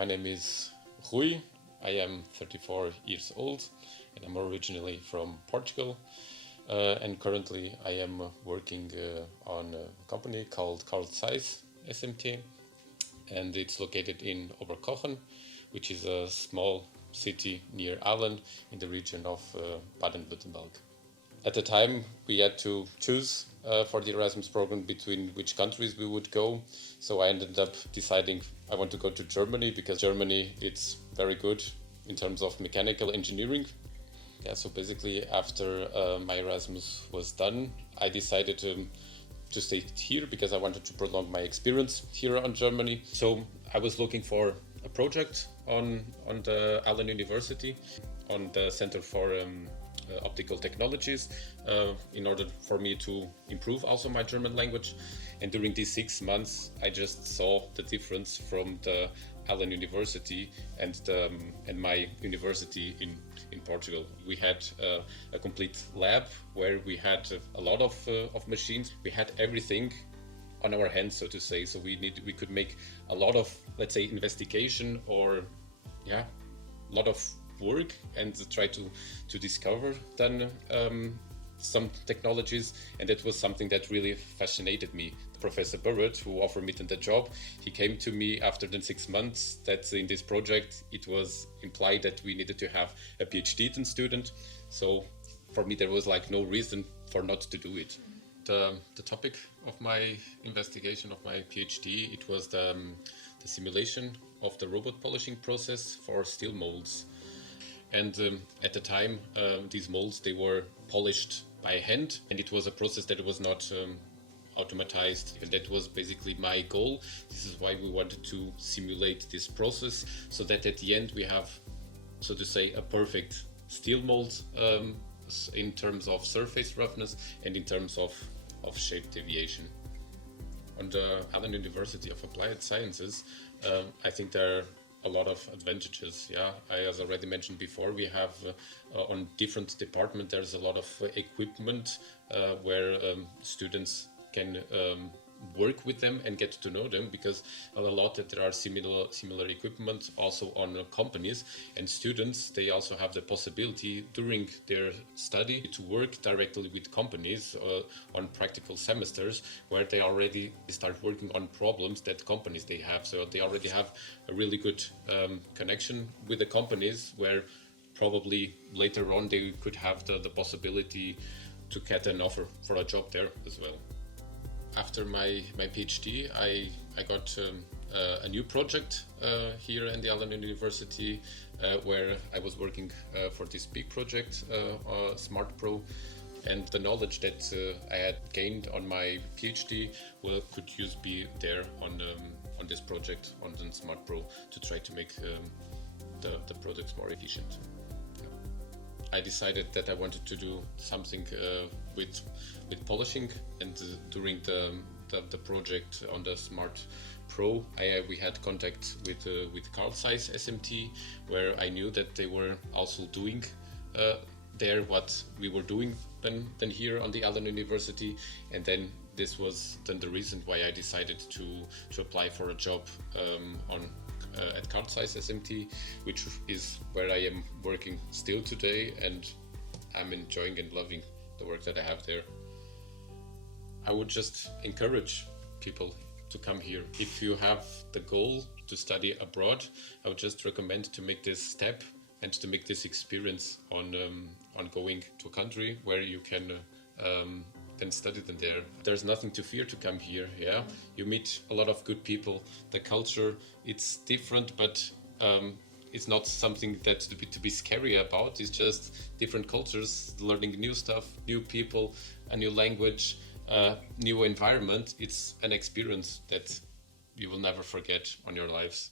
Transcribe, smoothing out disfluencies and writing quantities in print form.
My name is Rui. I am 34 years old and I'm originally from Portugal. And currently I am working on a company called Carl Zeiss SMT, and it's located in Oberkochen, which is a small city near Aalen in the region of Baden-Württemberg. At the time, we had to choose for the Erasmus program between which countries we would go. So I ended up deciding I want to go to Germany because Germany it's very good in terms of mechanical engineering. Yeah, so basically after my Erasmus was done, I decided to stay here because I wanted to prolong my experience here on Germany. So I was looking for a project on the Aalen University, on the Center for Optical Technologies, in order for me to improve also my German language. And during these 6 months, I just saw the difference from the Aalen University and my university in Portugal. We had a complete lab where we had a lot of machines. We had everything on our hands, so to say. So we could make a lot of, let's say, investigation or a lot of work and try to discover then some technologies, and that was something that really fascinated me. Professor Burrett, who offered me the job, he came to me after the 6 months that in this project it was implied that we needed to have a PhD student. So for me there was like no reason for not to do it. The topic of my investigation of my PhD, it was the simulation of the robot polishing process for steel molds. And at the time, these molds, they were polished by hand, and it was a process that was not automatized. And that was basically my goal. This is why we wanted to simulate this process so that at the end we have, so to say, a perfect steel mold in terms of surface roughness and in terms of shape deviation. On the Aalen University of Applied Sciences, I think there are a lot of advantages. As already mentioned before, we have on different departments there's a lot of equipment where students can work with them and get to know them, because a lot that there are similar equipment also on companies, and students they also have the possibility during their study to work directly with companies on practical semesters where they already start working on problems that companies they have. So they already have a really good connection with the companies where probably later on they could have the possibility to get an offer for a job there as well. After my PhD, I got a new project here in the Aalen University where I was working for this big project, Smart Pro, and the knowledge that I had gained on my PhD could be there on this project, on the Smart Pro, to try to make the products more efficient. I decided that I wanted to do something with polishing, and during the project on the Smart Pro, we had contact with Carl Zeiss SMT, where I knew that they were also doing there what we were doing then here on the Aalen University, and then this was then the reason why I decided to apply for a job at Carl Zeiss SMT, which is where I am working still today, and I'm enjoying and loving the work that I have there. I would just encourage people to come here. If you have the goal to study abroad, I would just recommend to make this step and to make this experience on going to a country where you can then study them there. There's nothing to fear to come here. You meet a lot of good people. The culture, it's different, but it's not something that to be scary about. It's just different cultures, learning new stuff, new people, a new language, new environment. It's an experience that you will never forget on your lives.